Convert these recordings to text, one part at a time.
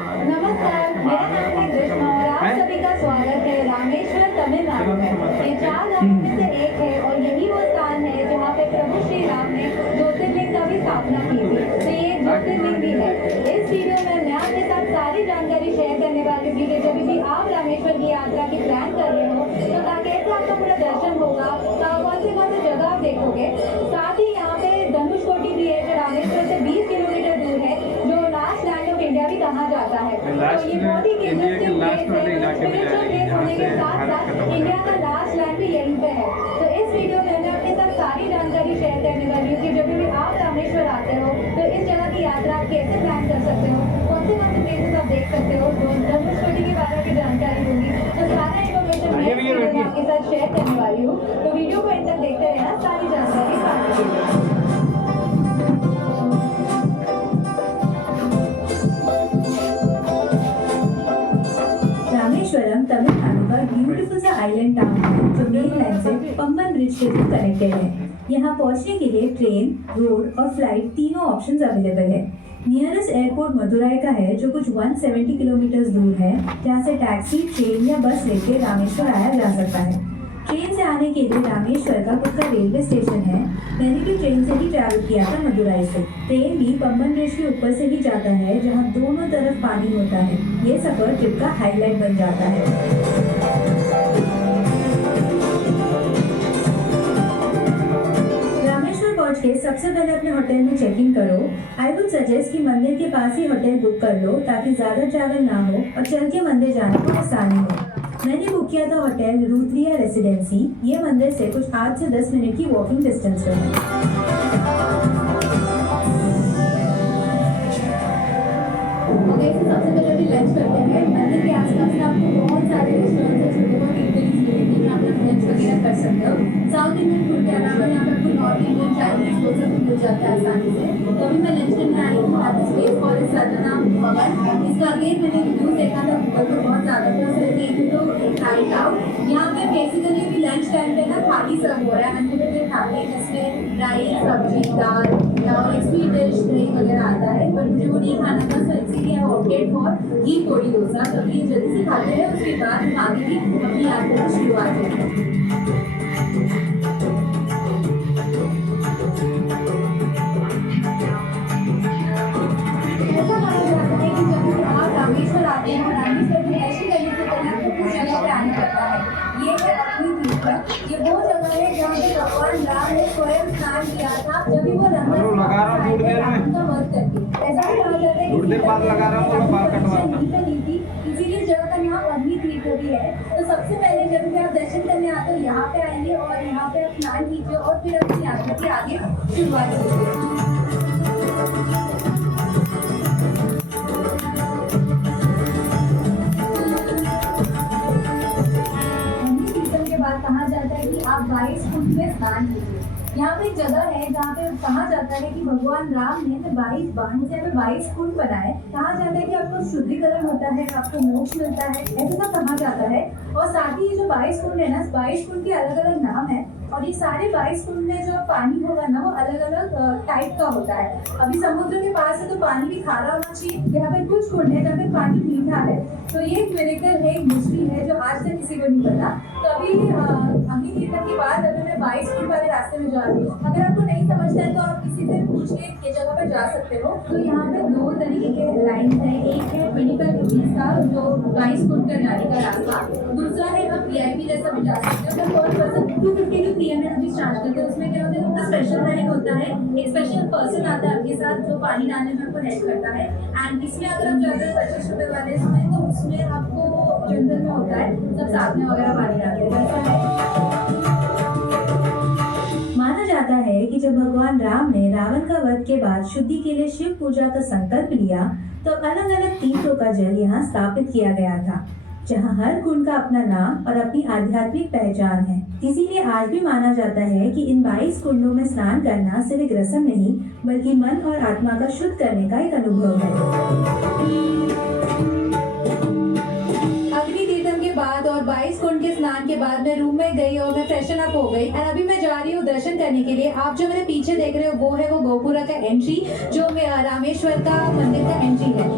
नमस्कार, मेरा नाम है कृष्णा और आप सभी का स्वागत है रामेश्वर तमिलनाडु में। ये 4 धामों में से एक है और यही वो स्थान है जहाँ पे प्रभु श्री राम ने ज्योतिर्लिंग का भी स्थापना की थी। तो ये एक ज्योतिर्लिंग भी है। इस वीडियो में मैं आपके साथ सारी जानकारी शेयर करने वाली हूँ कि जब भी आप रामेश्वर की यात्रा की प्लान कर रहे हो तो कैसे आपका पूरा दर्शन होगा, कौन से जगह आप देखोगे। साथ ही यहाँ पे धनुषकोटी भी है जो रामेश्वर से 20 किलोमीटर दूर है, जो लास्ट लैंड ऑफ इंडिया भी कहा जाता है। तो ये बहुत ही इंटरेस्टिंग प्लेस है। स्पिरिचुअल प्लेस होने के साथ साथ इंडिया का लास्ट लैंड भी यहीं पे है। तो इस वीडियो में मैं आपके साथ सारी जानकारी शेयर करने वाली हूँ कि जब भी आप रामेश्वर आते हो तो इस जगह की यात्रा आप कैसे प्लान कर सकते हो, कौन से प्लेसेस आप देख सकते हो, धनुषकोटी के बारे में जानकारी होगी। तो सारा इन्फॉर्मेशन मैं आपके साथ शेयर करने वाली हूँ। तो वीडियो को इन तक देखते रहना, सारी जानकारी पाने रामेश्वरम तमिलनाडु का ब्यूटीफुल सा आइलैंड टाउन है जो मेन लाइन से पंबन ब्रिज के थ्रू कनेक्टेड है। यहाँ पहुँचने के लिए ट्रेन, रोड और फ्लाइट तीनों ऑप्शंस अवेलेबल है। नियरेस्ट एयरपोर्ट मदुराई का है जो कुछ 170 किलोमीटर दूर है, जहाँ से टैक्सी, ट्रेन या बस लेके रामेश्वर आया जा सकता है। ट्रेन से आने के लिए रामेश्वर का खुद का रेलवे स्टेशन है। मैंने भी ट्रेन से ही ट्रैवल किया था मदुराई से। ट्रेन भी पंबन ब्रिज के ऊपर से ही जाता है जहाँ दोनों तरफ पानी होता है। ये सफर ट्रिप का हाईलाइट बन जाता है। के सबसे पहले अपने होटल में चेक इन करो। आई वुड सजेस्ट कि मंदिर के पास ही होटल बुक कर लो ताकि ज्यादा ट्रैवल ना हो और चल के मंदिर जाने में आसानी हो। मैंने बुक किया था होटल रुद्रिया रेसिडेंसी। ये मंदिर से कुछ 8 से 10 मिनट की वॉकिंग डिस्टेंस पे है। सबसे पहले भी लंच करते हैं। मंदिर के आसपास में आपको बहुत सारे रेस्टोरेंट है, छोटे मोटे इटलीज मिलेंगे जहाँ पर लंच वगैरह कर सकते हो। साउथ इंडियन फूड के अलावा यहाँ पर आपको नॉर्थ इंडियन, चाइनीज वो सब भी मिल जाता है आसानी से। तो अभी मैं लंच करने आई हूँ एट द स्पेस फॉर सदना भवन। इसका अगेन मैंने रिव्यू देखा था गूगल पर, बहुत ज़्यादा था, सो एक ट्राई आउट। यहाँ पे बेसिकली भी लंच टाइम पे ना थाली सर्व हो रहा है, अनलिमिटेड थाली जिसमें राइस, सब्जी, दाल और एक स्वीट डिश, दही वगैरह आता है। बट मुझे वो नहीं खाना था, सो इसीलिए आई ऑप्टेड फॉर घी पोड़ी डोसा। तो ये जल्दी से खाते हैं, उसके बाद हम आगे की अपनी यात्रा की शुरुआत करेंगे। ऐसा माना जाता है कि जब भी आप रामेश्वर आते हैं, रामेश्वर में ऐसी गली से पहले आपको कुछ जगह पे आना पड़ता है। ये है अपनी तीर्थ। ये वो जगह है जहाँ पे भगवान राम ने स्वयं स्नान किया था जब भी वो रावण का वध करके। ऐसा भी कहा जाता है कि इसीलिए जगह का नाम अग्नि तीर्थ भी है। तो सबसे पहले जब भी आप दर्शन करने आते हो यहाँ पे आइए और यहाँ पे आप स्नान कीजिए और फिर अपनी यात्रा की आगे शुरुआत कीजिए। कहा जाता है कि आप 22 कुंड में स्नान कीजिए। यहाँ पे एक जगह है जहाँ पे कहा जाता है कि भगवान राम ने 22 बाण से 22 कुंड बनाए। कहा जाता है कि आपको शुद्धिकरण होता है, आपको मोक्ष मिलता है, ऐसा कहा जाता है। और साथ ही जो 22 कुंड है ना, 22 कुंड के अलग अलग नाम है और ये सारे 22 कुंड में जो पानी होगा ना वो अलग अलग टाइप का होता है। अभी समुद्र के पास है तो पानी भी खारा होना चाहिए। यहाँ पे कुछ कुंड है जहाँ पे पानी मीठा है। तो ये एक मिरेकल है, एक मिस्ट्री है जो आज तक किसी को नहीं पता। तो अभी अग्नि तीर्थ के बाद अभी मैं 22 कुंड वाले रास्ते में जा रही हूँ। अगर आपको नहीं समझता है तो आप किसी से पूछ के ये जगह पर जा सकते हो। तो यहाँ पे 2 तरीके के लाइन है। एक है 25 रुपीज का जो 22 कुंड का जाने का रास्ता, दूसरा है आप VIP जैसा भी जा सकते हो। पर पर्सन 250 जो PM एनर्जी चार्ज करते हैं उसमें क्या होता है, उनका स्पेशल लाइन होता है। एक स्पेशल पर्सन आता है आपके साथ जो पानी डालने में आपको हेल्प करता है। एंड इसमें अगर आप जाते हैं 25 रुपए वाले इसमें, तो उसमें आपको जंगल में होता है, सब साथ में वगैरह पानी डालते हैं। ऐसा है। माना जाता है कि जब भगवान राम ने रावण का वध के बाद शुद्धि के लिए शिव पूजा का संकल्प लिया तो अलग अलग तीर्थों का जल यहाँ स्थापित किया गया था, जहाँ हर कुंड का अपना नाम और अपनी आध्यात्मिक पहचान है। इसीलिए आज भी माना जाता है कि इन 22 कुंडों में स्नान करना सिर्फ एक रस्म नहीं बल्कि मन और आत्मा का शुद्ध करने का एक अनुभव है। बाद और 22 कुंड के स्नान के बाद मैं रूम में गई और मैं फ्रेशन अप हो गई। एंड अभी मैं जा रही हूँ दर्शन करने के लिए। आप जो मेरे पीछे देख रहे हो वो है वो गोपुरा का एंट्री, जो रामेश्वर का मंदिर का एंट्री है।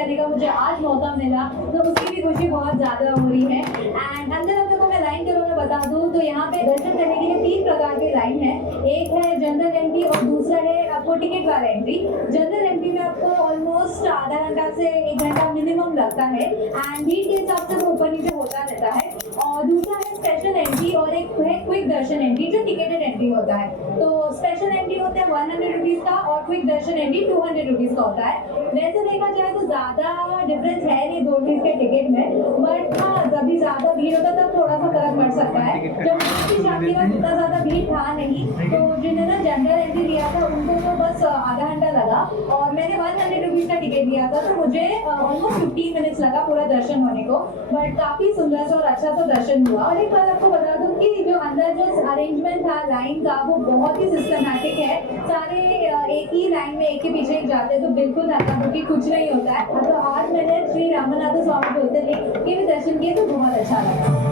करने का मुझे आज मौका मिला, तो उसकी भी खुशी बहुत ज़्यादा हो रही है। एंड अंदर आप लोगों को मैं लाइन के बारे में बता दूँ तो यहाँ पे दर्शन करने के लिए 3 प्रकार की लाइन है। एक है जनरल एंट्री और दूसरा है आपको टिकट वाला एंट्री। जनरल एंट्री में आपको ऑलमोस्ट आधा घंटा से 1 घंटा मिनिमम लगता है एंड भीड़ के हिसाब से वो ऊपर नीचे होता रहता है। और दूसरा है स्पेशल एंट्री और एक है क्विक दर्शन एंट्री जो टिकटेड एंट्री होता है। तो स्पेशल एंट्री होता है 100 रुपीज़ का और क्विक दर्शन एंट्री 200 रुपीज़ का होता है। वैसे देखा जाए तो ज़्यादा डिफरेंस है नहीं 2 चीज़ के टिकट में, बट हाँ जब भी ज़्यादा भीड़ होता है तब थोड़ा सा फर्क पड़ सकता है। जब मुझे शादी का उतना ज़्यादा भीड़ था नहीं, तो जिन्होंने जनरल एंट्री लिया था उनको तो बस आधा घंटा लगा और मैंने 100 रुपीज़ का टिकट लिया था, तो मुझे ऑलमोस्ट 15 मिनट्स लगा पूरा दर्शन होने को। बट काफ़ी सुंदर सा और अच्छा सा दर्शन हुआ। और एक बात आपको बता दूँ कि जो अंदर जो अरेंजमेंट था लाइन का वो बहुत ही सिस्टमैटिक है। सारे एक ही लाइन में एक के पीछे एक जाते हैं, तो बिल्कुल धक्का-धुक्की कुछ नहीं होता है। तो आज मैंने श्री रामनाथ स्वामी ज्योतिर्लिंग के भी दर्शन किए तो बहुत अच्छा लगा।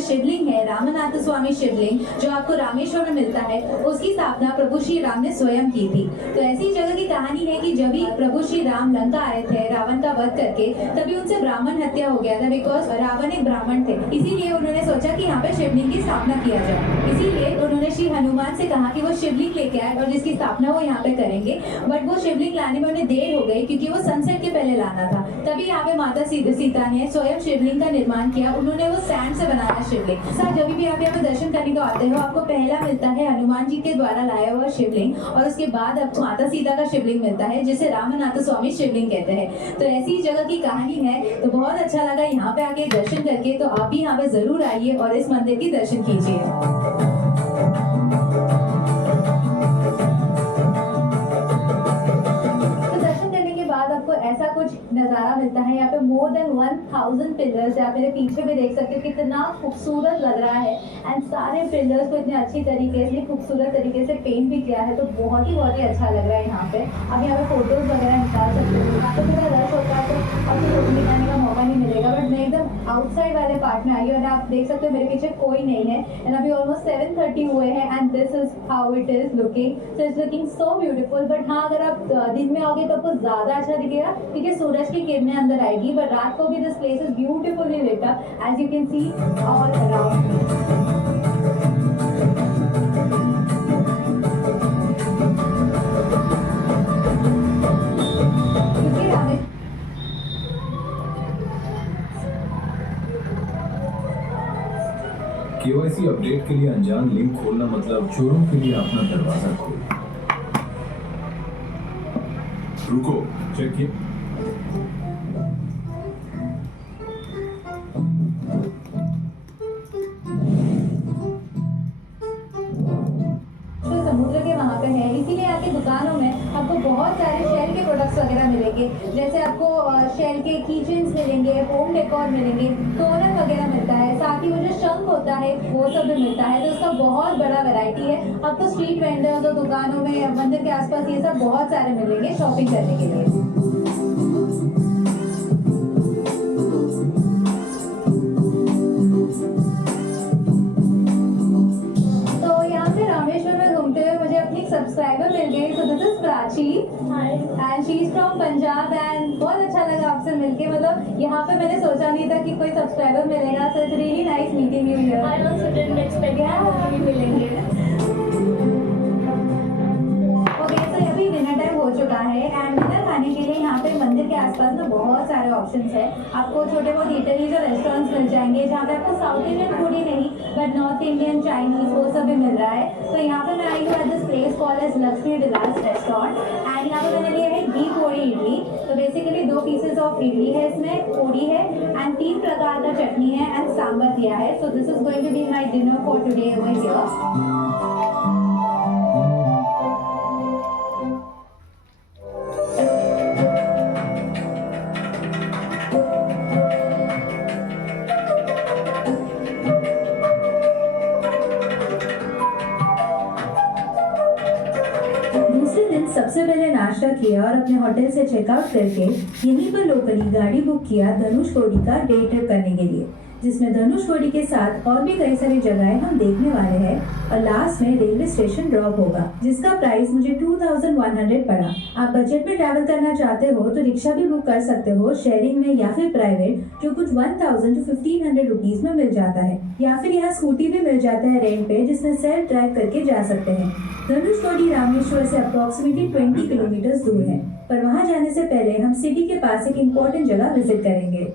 शिवलिंग है रामनाथ स्वामी शिवलिंग जो आपको रामेश्वर में मिलता है, उसकी स्थापना प्रभु श्री राम ने स्वयं की थी। तो ऐसी जगह की कहानी है कि जब भी प्रभु श्री राम लंका आए थे रावण का वध करके, तभी उनसे ब्राह्मण हत्या हो गया था बिकॉज रावण एक ब्राह्मण थे। इसीलिए उन्होंने सोचा कि यहाँ पे शिवलिंग की स्थापना किया जाए। इसीलिए उन्होंने श्री हनुमान से कहा कि वो शिवलिंग लेके आए और जिसकी स्थापना वो यहाँ पे करेंगे। बट वो शिवलिंग लाने में उन्हें देर हो गई क्योंकि वो सनसेट के पहले लाना था। तभी यहाँ पे माता सीता ने स्वयं शिवलिंग का निर्माण किया। उन्होंने वो सैंड से बनाया शिवलिंग। जब भी आप यहाँ पे दर्शन करने को आते हो, आपको पहला मिलता है हनुमान जी के द्वारा लाया हुआ शिवलिंग और उसके बाद आपको माता सीता का शिवलिंग मिलता है जिसे रामनाथ स्वामी शिवलिंग कहते हैं। तो ऐसी जगह की कहानी है। तो बहुत अच्छा लगा यहाँ पे आके दर्शन करके। तो आप भी यहाँ पे जरूर आइए और इस मंदिर की दर्शन कीजिए। ऐसा कुछ नज़ारा मिलता है। यहाँ पे मोर देन 1000 पिलर्स है। आप मेरे पीछे भी देख सकते हो कितना खूबसूरत लग रहा है एंड सारे पिलर्स को इतने अच्छी तरीके से खूबसूरत तरीके से पेंट भी किया है, तो बहुत ही अच्छा लग रहा है यहाँ पे। अब यहाँ पे फोटोज वगैरह निकाल सकते हो। यहाँ पे थोड़ा रश होता है तो आपको फोटो निकालने का मौका नहीं मिलेगा, बट मैं एकदम आउटसाइड वाले पार्ट में आई हूँ और आप देख सकते हो मेरे पीछे कोई नहीं है एंड अभी ऑलमोस्ट 7:30 हुए हैं and this is how it is looking. So it's looking so beautiful. But हाँ, अगर आप दिन में आओगे तो आपको ज़्यादा अच्छा दिखेगा क्योंकि सूरज की किरणें अंदर आएगी। बट रात को भी this place is beautifully lit up as you can see all around. KYC update के लिए अनजान लिंक खोलना मतलब चोरों के लिए अपना दरवाजा खोलना। रुको, चेक किया। समुद्र के वहाँ पे है, इसीलिए आपकी दुकानों में आपको बहुत सारे शेल के प्रोडक्ट्स वगैरह मिलेंगे। जैसे आपको शेल के कीचेन्स मिलेंगे, होम डेकोर मिलेंगे, तोरण वगैरह मिलता है, साथ ही वो जो शंख होता है वो सब भी मिलता है। तो उसका बहुत बड़ा वैरायटी है। आपको स्ट्रीट वेंडर तो दुकानों में मंदिर के आसपास ये सब बहुत सारे मिलेंगे शॉपिंग करने के लिए। सब्सक्राइबर मिल गए। सो this is Prachi and she is from Punjab and बहुत अच्छा लगा आपसे मिलके। मतलब यहाँ पे मैंने सोचा नहीं था कि कोई सब्सक्राइबर मिलेगा। So it's really nice meeting you here. I also didn't expect कि हम मिलेंगे। ओके, सो अभी डिनर टाइम हो चुका है एंड डिनर खाने के लिए यहाँ पे मंदिर के आसपास में बहुत सारे ऑप्शंस है। आपको छोटे बहुत इटलीज और रेस्टोरेंट्स मिल जाएंगे जहाँ पे आपको साउथ इंडियन फूड ही नहीं बट नॉर्थ इंडियन, चाइनीज वो सब भी मिल रहा है। तो यहाँ पे मैं आई हूँ at this place called as Lakshmi Vilas restaurant and यहाँ पे मैंने लिया है घी पोड़ी इडली। तो बेसिकली 2 पीसेस ऑफ इडली है, इसमें पोड़ी है एंड 3 प्रकार का चटनी है एंड सांबर दिया है। So this is going to be my dinner for today over here. सबसे पहले नाश्ता नाश्ता किया और अपने होटल से चेकआउट करके यहीं पर लोकली गाड़ी बुक किया धनुष कोडी का डे ट्रिप करने के लिए, जिसमें धनुष कोडी के साथ और भी कई सारी जगहें हम देखने वाले हैं और लास्ट में रेलवे स्टेशन ड्रॉप होगा, जिसका प्राइस मुझे 2100 पड़ा। आप बजट में ट्रैवल करना चाहते हो तो रिक्शा भी बुक कर सकते हो शेयरिंग में या फिर प्राइवेट, जो कुछ 1000 to 1500 रुपीज में मिल जाता है, या फिर यहाँ स्कूटी भी मिल जाता है रेंट पे, जिसमें सेल्फ ड्राइव करके जा सकते हैं। धनुष कोडी रामेश्वर से अप्रोक्सीमेटली 20 किलोमीटर दूर है, पर वहाँ जाने से पहले हम सिटी के पास एक इम्पोर्टेंट जगह विजिट करेंगे।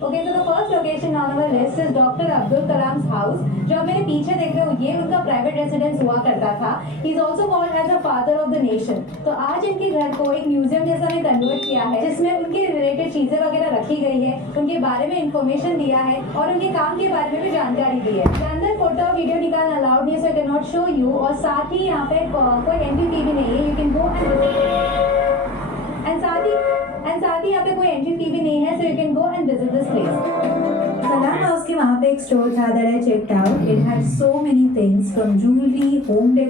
Okay, so the first location on our list is Dr. Abdul Kalam's house. जो आप मेरे पीछे देख रहे हो ये उनका प्राइवेट रेसिडेंस हुआ करता था। He is also called as the father of the nation. तो आज इनके घर को एक म्यूजियम जैसा में कन्वर्ट किया है, जिसमें उनके रिलेटेड चीजें वगैरह रखी गई है, उनके बारे में इंफॉर्मेशन दिया है और उनके काम के बारे में भी जानकारी दी है। अंदर फोटो वीडियो निकालना अलाउड नहीं है, so I cannot show you। और साथ ही यहाँ पे कोई एंट्री फी भी नहीं है, you can go and साथ ही यहाँ पे कोई एंट्री फी भी नहीं है, so you can go and visit this place। Kalam house के वहाँ पे एक स्टोर था that I checked out. It had so many things from jewelry, home